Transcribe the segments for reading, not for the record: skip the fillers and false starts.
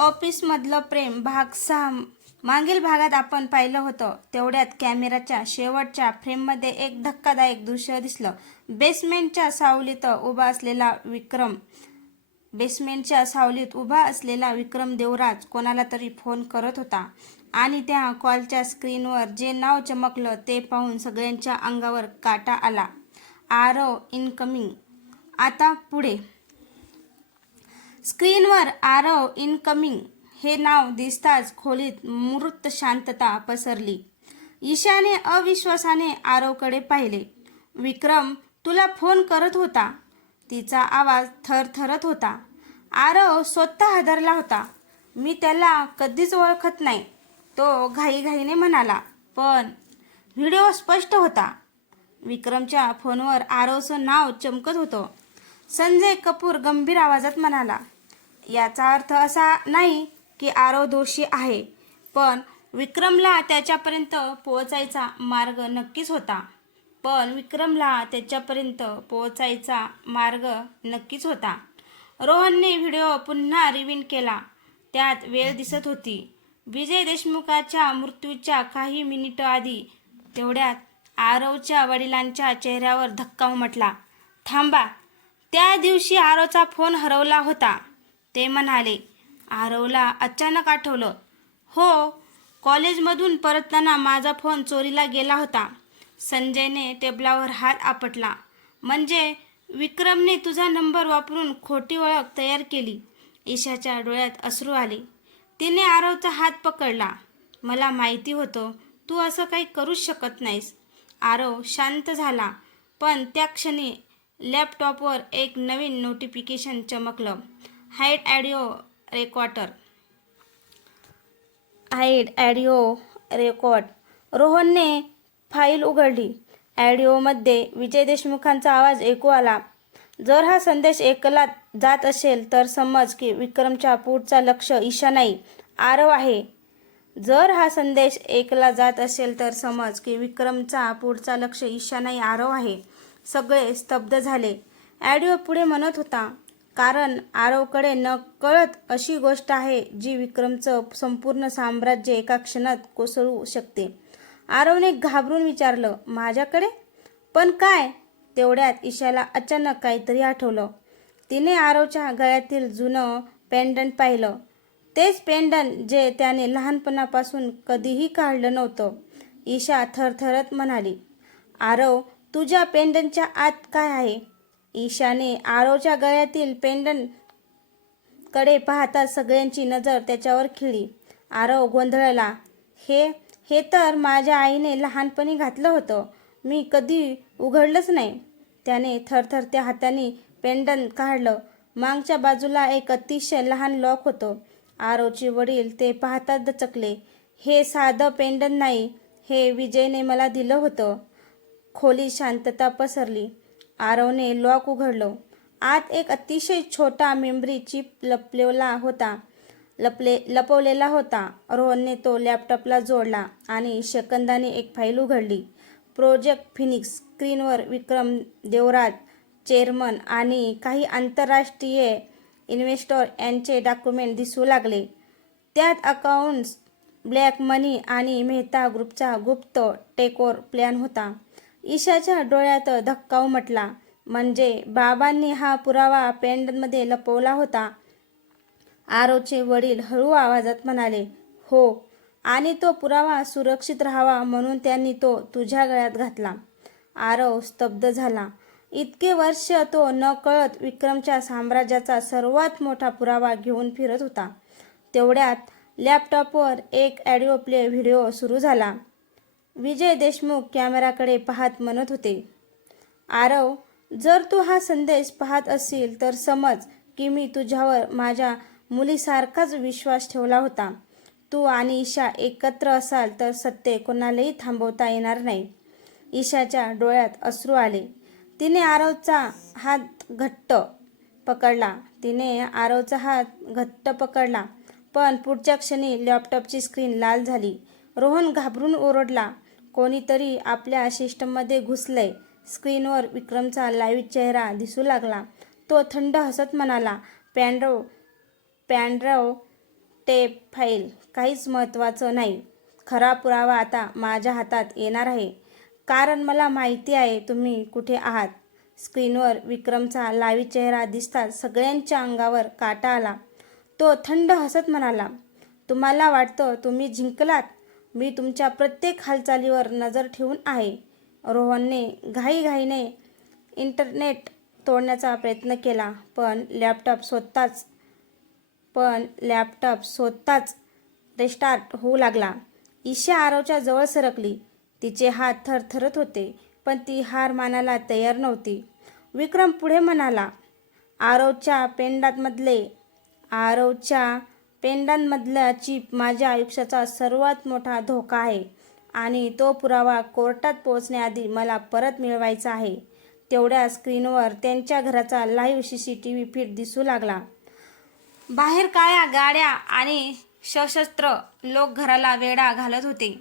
ऑफिसमधलं प्रेम भाग 6 मागील भागात आपण पाहिलं होतं. तेवढ्यात कॅमेऱ्याच्या शेवटच्या फ्रेममध्ये एक धक्कादायक दृश्य दिसलं. बेसमेंटच्या सावलीत उभा असलेला विक्रम देवराज कोणाला तरी फोन करत होता आणि त्या कॉलच्या स्क्रीनवर जे नाव चमकलं ते पाहून सगळ्यांच्या अंगावर काटा आला. आरव इनकमिंग. आता पुढे स्क्रीनवर आरव इनकमिंग हे नाव दिसताच खोलीत मृत शांतता पसरली. ईशाने अविश्वासाने आरवकडे पाहिले. विक्रम तुला फोन करत होता. तिचा आवाज थरथरत होता. आरव स्वतः हादरला होता. मी त्याला कधीच ओळखत नाही, तो घाईघाईने म्हणाला. पण व्हिडिओ स्पष्ट होता. विक्रमच्या फोनवर आरवचं नाव चमकत होतं. संजय कपूर गंभीर आवाजात म्हणाला. याचा अर्थ असा नाही की आरव दोषी आहे, पण विक्रमला त्याच्यापर्यंत पोहोचायचा मार्ग नक्कीच होता. रोहनने व्हिडिओ पुन्हा रिवाइंड केला. त्यात वेळ दिसत होती विजय देशमुखाच्या मृत्यूच्या काही मिनिटं आधी. तेवढ्यात आरवच्या वडिलांच्या चेहऱ्यावर धक्का उमटला. थांबा, त्या दिवशी आरवचा फोन हरवला होता, ते म्हणाले. आरवला अचानक आठवलं. हो, कॉलेजमधून परतताना माझा फोन चोरीला गेला होता. संजयने टेबलावर हात आपटला. म्हणजे विक्रमने तुझा नंबर वापरून खोटी ओळख तयार केली. ईशाच्या डोळ्यात अश्रू आले. तिने आरवचा हात पकडला. मला माहिती होतं तू असं काही करूच शकत नाहीस. आरव शांत झाला, पण त्या क्षणी लॅपटॉपवर एक नवीन नोटिफिकेशन चमकलं. Hide audio record. रोहनने फाईल उघडली. ऑडिओमध्ये विजय देशमुखांचा आवाज ऐकू आला. जर हा संदेश ऐकला जात असेल तर समज की विक्रमच्या पुढचा लक्ष ईशा नाही, आरव आहे. सगळे स्तब्ध झाले. ऑडिओ पुढे म्हणत होता. कारण आरवकडे नकळत अशी गोष्ट आहे जी विक्रमचं संपूर्ण साम्राज्य एका क्षणात कोसळू शकते. आरवने घाबरून विचारलं, माझ्याकडे? पण काय? तेवढ्यात ईशाला अचानक काहीतरी आठवलं. तिने आरवच्या गळ्यातील जुनं पेंडंट पाहिलं. तेच पेंडंट जे त्याने लहानपणापासून कधीही काढलं नव्हतं. ईशा थरथरत म्हणाली. आरव, तुझ्या पेंडंटच्या आत काय आहे? ईशाने आरवच्या गळ्यातील पेंडंट कडे पाहताच सगळ्यांची नजर त्याच्यावर खिळली. आरव गोंधळला. हे तर माझ्या आईने लहानपणी घातलं होतं. मी कधी उघडलंच नाही. त्याने थरथरत्या हाताने पेंडंट काढलं. मागच्या बाजूला एक अतिशय लहान लॉक होतं. आरवचे वडील ते पाहताच दचकले. हे साधं पेंडंट नाही, हे विजयने मला दिलं होतं. खोलीत शांतता पसरली. आरवने लॉक उघडलं. आत एक अतिशय छोटा मेमरी चिप लपवलेला होता. रोहनने तो लॅपटॉपला जोडला आणि सेकंदाने एक फाईल उघडली. Project Phoenix. स्क्रीनवर विक्रम देवराज, चेअरमन आणि काही आंतरराष्ट्रीय इन्व्हेस्टर यांचे डॉक्युमेंट दिसू लागले. त्यात अकाउंट्स, ब्लॅक मनी आणि मेहता ग्रुपचा गुप्त टेकओव्हर प्लॅन होता. ईशाच्या डोळ्यात धक्का उमटला. म्हणजे बाबांनी हा पुरावा पेंडंटमध्ये लपवला होता. आरवचे वडील हळू आवाजात म्हणाले. हो, आणि तो पुरावा सुरक्षित राहावा म्हणून त्यांनी तो तुझ्या गळ्यात घातला. आरव स्तब्ध झाला. इतके वर्ष तो नकळत विक्रमच्या साम्राज्याचा सर्वात मोठा पुरावा घेऊन फिरत होता. तेवढ्यात लॅपटॉपवर एक ऑडिओ प्ले व्हिडिओ सुरू झाला. विजय देशमुख कॅमेराकडे पाहत म्हणत होते. आरव, जर तू हा संदेश पाहत असशील तर समज की मी तुझ्यावर माझ्या मुलीसारखाच विश्वास ठेवला होता. तू आणि ईशा एकत्र असाल तर सत्य कोणालाही थांबवता येणार नाही. ईशाच्या डोळ्यात अश्रू आले. तिने आरवचा हात घट्ट पकडला. पण पुढच्या क्षणी लॅपटॉपची स्क्रीन लाल झाली. रोहन घाबरून ओरडला. कोणीतरी आपल्या सिस्टममध्ये घुसलंय. स्क्रीनवर विक्रमचा लाईव्ह चेहरा दिसू लागला. तो थंड हसत म्हणाला. पॅन्ड्रव टेप फाईल काहीच महत्त्वाचं नाही. खरा पुरावा आता माझ्या हातात येणार आहे, कारण मला माहिती आहे तुम्ही कुठे आहात. स्क्रीनवर विक्रमचा लावी चेहरा दिसताच सगळ्यांच्या अंगावर काटा आला. तो थंड हसत म्हणाला, तुम्हाला वाटतं तुम्ही जिंकलात? मी तुमच्या प्रत्येक हालचालीवर नजर ठेवून आहे. रोहनने घाईघाईने इंटरनेट तोडण्याचा प्रयत्न केला, पण लॅपटॉप स्वतःच रिस्टार्ट होऊ लागला. ईशा आरवच्या जवळ सरकली. तिचे हात थरथरत होते, पण ती हार मानायला तयार नव्हती. विक्रम पुढे म्हणाला, आरवच्या पेंडांमधला चिप माझ्या आयुष्याचा सर्वात मोठा धोका आहे आणि तो पुरावा कोर्टात पोहोचण्याआधी मला परत मिळवायचा आहे. तेवढ्या स्क्रीनवर त्यांच्या घराचा लाईव्ह CCTV फीड दिसू लागला. बाहेर काळ्या गाड्या आणि सशस्त्र लोक घराला वेढा घालत होते.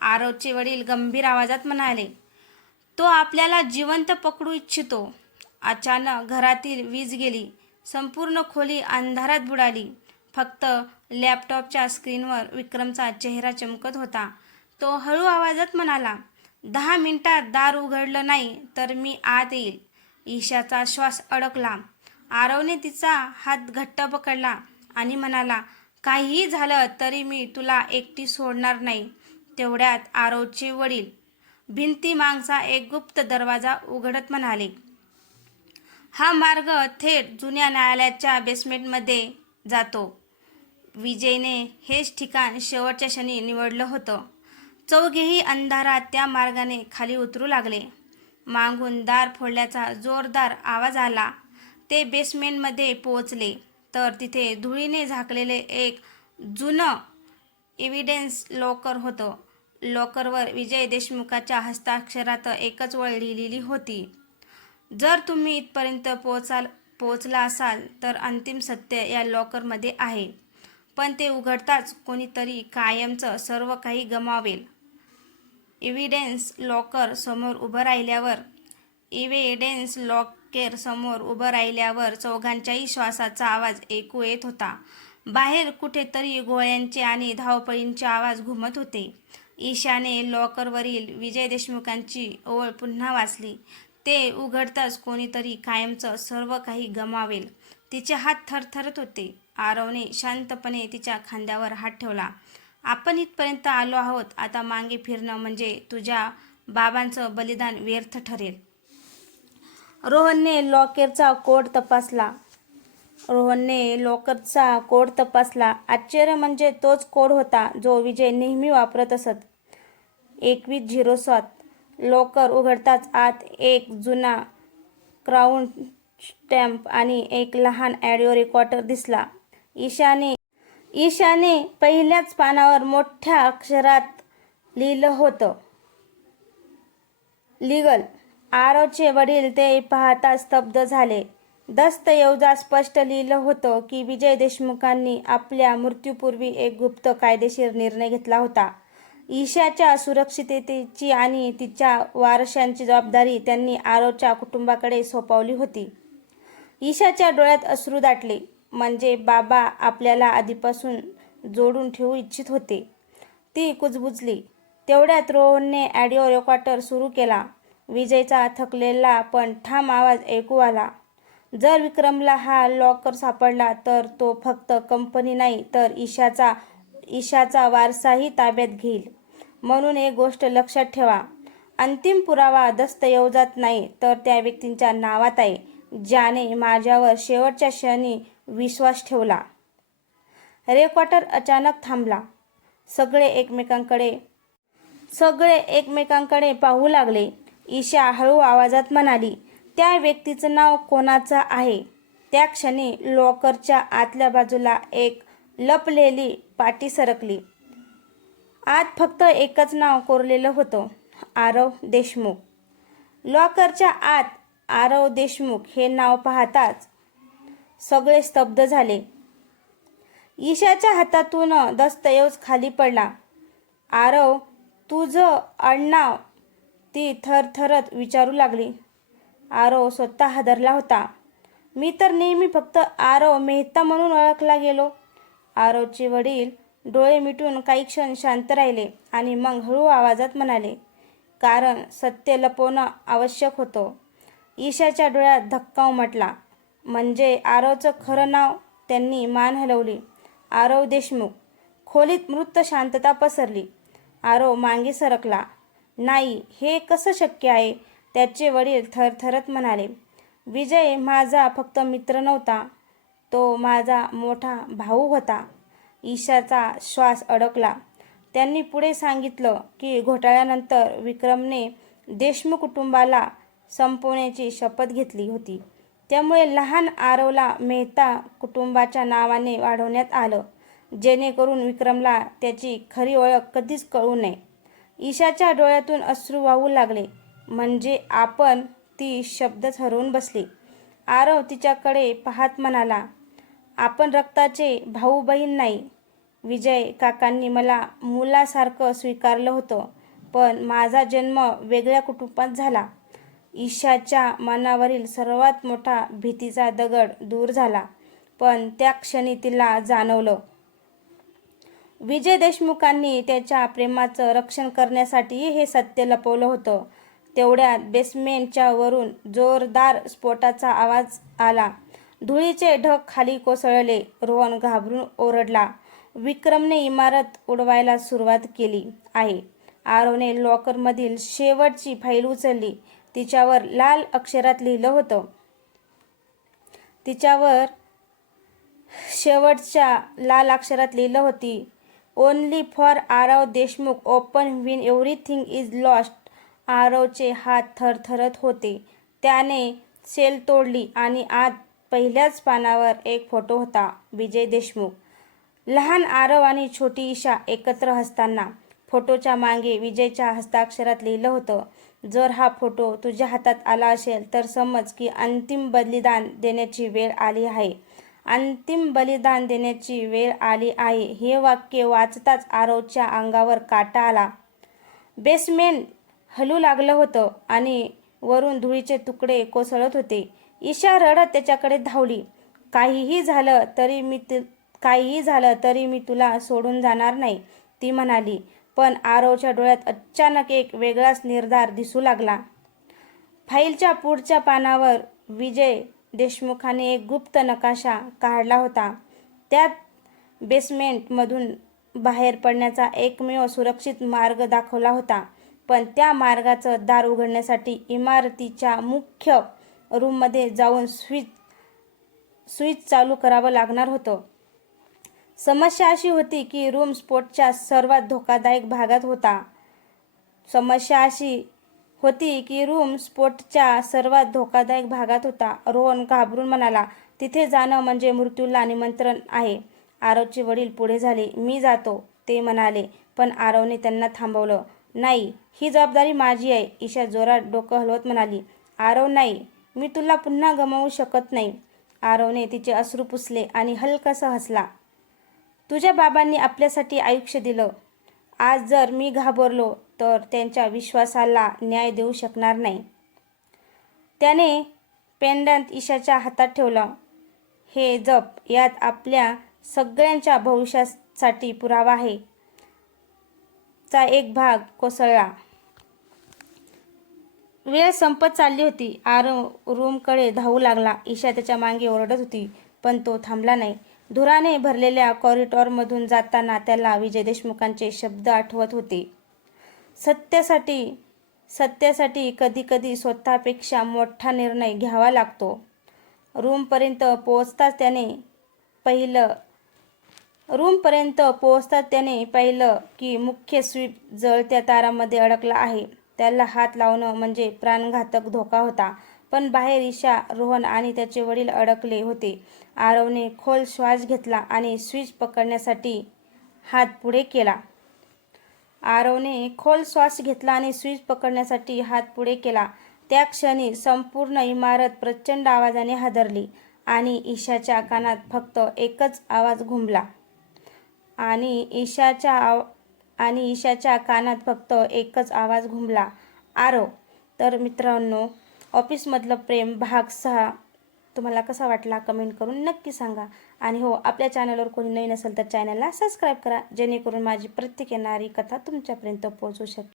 आरवचे वडील गंभीर आवाजात म्हणाले, तो आपल्याला जिवंत पकडू इच्छितो. अचानक घरातील वीज गेली. संपूर्ण खोली अंधारात बुडाली. फक्त लॅपटॉपच्या स्क्रीनवर विक्रमचा चेहरा चमकत होता. तो हळू आवाजात म्हणाला, 10 मिनिटात दार उघडलं नाही तर मी आत येईल. ईशाचा श्वास अडकला. आरवने तिचा हात घट्ट पकडला आणि म्हणाला, काहीही झालं तरी मी तुला एकटी सोडणार नाही. तेवढ्यात आरवचे वडील भिंतीमागचा एक गुप्त दरवाजा उघडत म्हणाले, हा मार्ग थेट जुन्या न्यायालयाच्या बेसमेंटमध्ये जातो. विजयने हेच ठिकाण शेवटच्या क्षणी निवडलं होतं. चौघेही अंधारात त्या मार्गाने खाली उतरू लागले. मागून दार फोडल्याचा जोरदार आवाज आला. ते बेसमेंटमध्ये पोहोचले तर तिथे धुळीने झाकलेले एक जुनं एव्हिडन्स लॉकर होतं. लॉकरवर विजय देशमुखाच्या हस्ताक्षरात एकच ओळ लिहिलेली होती, जर तुम्ही इथपर्यंत पोहोचला असाल तर अंतिम सत्य या लॉकरमध्ये आहे, पण ते उघडताच कोणीतरी कायमचं सर्व काही गमावेल. एव्हिडन्स लॉकर समोर उभं राहिल्यावर चौघांच्याही श्वासाचा आवाज ऐकू येत होता. बाहेर कुठेतरी गोळ्यांचे आणि धावपळींचे आवाज घुमत होते. ईशाने लॉकरवरील विजय देशमुखांची ओळ पुन्हा वाचली. ते उघडताच कोणीतरी कायमचं सर्व काही गमावेल. तिचे हात थरथरत होते. आरवने शांतपणे तिच्या खांद्यावर हात ठेवला. आपण इथपर्यंत आलो आहोत. आता मागे फिरणं म्हणजे तुझ्या बाबांचं बलिदान व्यर्थ ठरेल. रोहनने लॉकरचा कोड तपासला. आश्चर्य म्हणजे तोच कोड होता जो विजय नेहमी वापरत असत. 2107. लॉकर उघडताच आत एक जुना क्राऊन स्टॅम्प आणि एक लहान ऑडिओ रेकॉर्डर दिसला. ईशाने पहिल्याच पानावर मोठ्या अक्षरात लिहिलं होतं, लीगल. आरवचे वडील ते पाहता स्तब्ध झाले. दस्तऐवजात स्पष्ट लिहिलं होतं की विजय देशमुखांनी आपल्या मृत्यूपूर्वी एक गुप्त कायदेशीर निर्णय घेतला होता. ईशाच्या सुरक्षिततेची आणि तिच्या वारशांची जबाबदारी त्यांनी आरवच्या कुटुंबाकडे सोपवली होती. ईशाच्या डोळ्यात अश्रू दाटले. म्हणजे बाबा आपल्याला आधीपासून जोडून ठेवू इच्छित होते. ती कुजबुजली. तेवढ्यात रोहनने ऑडिओ रेकॉर्डर सुरू केला. विजयचा थकलेला पण ठाम आवाज ऐकू आला, जर विक्रमला हा लॉकर सापडला तर तो फक्त कंपनी नाही तर ईशाचा वारसाही ताब्यात घेईल. म्हणून एक गोष्ट लक्षात ठेवा, अंतिम पुरावा दस्तऐवजात नाही तर त्या व्यक्तीच्या नावात आहे, ज्याने माझ्यावर शेवटच्या क्षणी विश्वास ठेवला. रेकॉर्डर अचानक थांबला. सगळे एकमेकांकडे पाहू लागले. ईशा हळू आवाजात म्हणाली, त्या व्यक्तीचं नाव कोणाचं आहे? त्या क्षणी लॉकरच्या आतल्या बाजूला एक लपलेली पाटी सरकली. आत फक्त एकच नाव कोरलेलं होतं, आरव देशमुख. लॉकरच्या आत आरव देशमुख हे नाव पाहताच सगळे स्तब्ध झाले. ईशाच्या हातातून दस्तऐवज खाली पडला. आरव, तुझं आडनाव? ती थरथरत विचारू लागली. आरव स्वतः हादरला होता. मी तर नेहमी फक्त आरव मेहता म्हणून ओळखला गेलो. आरवचे वडील डोळे मिटून काही क्षण शांत राहिले आणि मग हळू आवाजात म्हणाले, कारण सत्य लपवणं आवश्यक होतं. ईशाच्या डोळ्यात धक्का उमटला. म्हणजे आरवचं खरं नाव? त्यांनी मान हलवली. आरव देशमुख. खोलीत मृत शांतता पसरली. आरव मागे सरकला. नाही, हे कसं शक्य आहे? त्याचे वडील थरथरत म्हणाले. विजय माझा फक्त मित्र नव्हता, तो माझा मोठा भाऊ होता. ईशाचा श्वास अडकला. त्यांनी पुढे सांगितलं की घोटाळ्यानंतर विक्रमने देशमुख कुटुंबाला संपवण्याची शपथ घेतली होती. त्यामुळे लहान आरवला मेहता कुटुंबाच्या नावाने वाढवण्यात आलं, जेणेकरून विक्रमला त्याची खरी ओळख कधीच कळू नये. ईशाच्या डोळ्यातून अश्रू वाहू लागले. म्हणजे आपण? ती शब्दच हरवून बसली. आरव तिच्याकडे पाहत म्हणाला, आपण रक्ताचे भाऊ बहीण नाही. विजय काकांनी मला मुलासारखं स्वीकारलं होतं, पण माझा जन्म वेगळ्या कुटुंबात झाला. ईशाच्या मनावरील सर्वात मोठा भीतीचा दगड दूर झाला. पण त्या क्षणी तिला जाणवलं, विजय देशमुखांनी त्याच्या प्रेमाचं रक्षण करण्यासाठी हे सत्य लपवलं होतं. तेवढ्यात बेसमेंटच्या वरून जोरदार स्फोटाचा आवाज आला. धुळीचे ढग खाली कोसळले. रोहन घाबरून ओरडला. विक्रमने इमारत उडवायला सुरुवात केली आहे. आरवने लॉकरमधील शेवटची फाईल उचलली. तिच्यावर लाल अक्षरात लिहिलं होतं. शेवटच्या लाल अक्षरात लिहिलं होती, only for Aarav Deshmukh, open when everything is lost. आरवचे हात थरथरत होते. त्याने सेल तोडली आणि आत पहिल्याच पानावर एक फोटो होता. विजय देशमुख, लहान आरव आणि छोटी ईशा एकत्र हसताना. फोटोच्या मागे विजयच्या हस्ताक्षरात लिहिलं होतं, जर हा फोटो तुझ्या हातात आला असेल तर समज की अंतिम बलिदान देण्याची वेळ आली आहे. अंतिम बलिदान देण्याची वेळ आली आहे. हे वाक्य वाचताच आरवच्या अंगावर काटा आला. बेसमेंट हलू लागलं होतं आणि वरून धुळीचे तुकडे कोसळत होते. ईशा रडत त्याच्याकडे धावली. काहीही झालं तरी मी तुला सोडून जाणार नाही, ती म्हणाली. पण आरवच्या डोळ्यात अचानक एक वेगळाच निर्धार दिसू लागला. फाईलच्या पुढच्या पानावर विजय देशमुखाने एक गुप्त नकाशा काढला होता. त्यात बेसमेंटमधून बाहेर पडण्याचा एकमेव सुरक्षित मार्ग दाखवला होता. पण त्या मार्गाचं दार उघडण्यासाठी इमारतीच्या मुख्य रूममध्ये जाऊन स्विच चालू करावं लागणार होतं. समस्या अशी होती की रूम स्फोटच्या सर्वात धोकादायक भागात होता. रोहन घाबरून म्हणाला, तिथे जाणं म्हणजे मृत्यूला निमंत्रण आहे. आरवचे वडील पुढे झाले. मी जातो, ते म्हणाले. पण आरवने त्यांना थांबवलं. नाही, ही जबाबदारी माझी आहे, ईशा जोरात डोकं हलवत म्हणाली. आरव नाही, मी तुला पुन्हा गमावू शकत नाही. आरवने तिचे अश्रू पुसले आणि हलकासा हसला. तुझ्या बाबांनी आपल्यासाठी आयुष्य दिलं. आज जर मी घाबरलो तर त्यांच्या विश्वासाला न्याय देऊ शकणार नाही. त्याने पेंडंट ईशाच्या हातात ठेवलं. हे जप, यात आपल्या सगळ्यांच्या भविष्यासाठी पुरावा आहे. चा एक भाग कोसळला. वेळ संपत चालली होती. आरव रूमकडे धावू लागला. ईशा त्याच्या मागे ओरडत होती, पण तो थांबला नाही. धुराने भरलेल्या कॉरिडॉरमधून जाताना त्याला विजय देशमुखांचे शब्द आठवत होते, सत्यासाठी कधीकधी स्वतःपेक्षा मोठा निर्णय घ्यावा लागतो. रूमपर्यंत पोहोचताच त्याने पाहिलं की मुख्य स्वीप जळत्या तारामध्ये अडकला आहे. त्याला हात लावणं म्हणजे प्राणघातक धोका होता. पण बाहेर ईशा, रोहन आणि त्याचे वडील अडकले होते. आरवने खोल श्वास घेतला आणि स्विच पकडण्यासाठी हात पुढे केला. त्या क्षणी संपूर्ण इमारत प्रचंड आवाजाने हादरली आणि ईशाच्या कानात फक्त एकच आवाज घुमला. आरव. तर मित्रांनो, ऑफिसमधलं प्रेम भाग 6 तुम्हाला कसा वाटला कमेंट करून नक्की सांगा. आणि हो, आपल्या चॅनलवर कोणी नवीन असेल तर चॅनलला सबस्क्राईब करा, जेणेकरून माझी प्रत्येक येणारी कथा तुमच्यापर्यंत पोहोचू शकेल.